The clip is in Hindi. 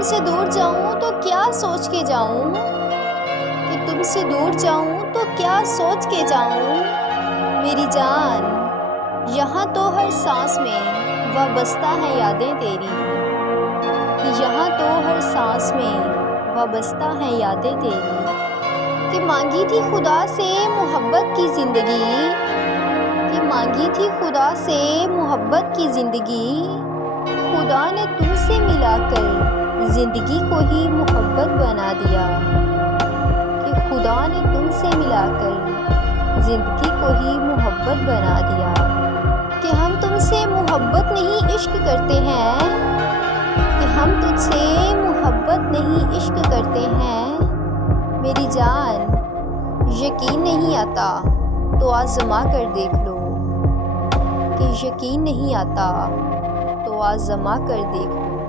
तुमसे दूर जाऊं तो क्या सोच के जाऊं, कि तुमसे दूर जाऊं तो क्या सोच के जाऊं। मेरी जान यहाँ तो हर सांस में वाबस्ता है यादें तेरी, यहाँ तो हर सांस में वाबस्ता है यादें तेरी। कि मांगी थी खुदा से मोहब्बत की ज़िंदगी, कि मांगी थी खुदा से मोहब्बत की ज़िंदगी। खुदा ने तुमसे मिलाकर ज़िंदगी को ही मोहब्बत बना दिया, कि खुदा ने तुमसे मिलाकर ज़िंदगी को ही मोहब्बत बना दिया। कि हम तुमसे मोहब्बत नहीं इश्क करते हैं, कि हम तुझसे मोहब्बत नहीं इश्क करते हैं। मेरी जान यकीन नहीं आता तो आज़मा कर देख लो, कि यकीन नहीं आता तो आज़मा कर देख लो।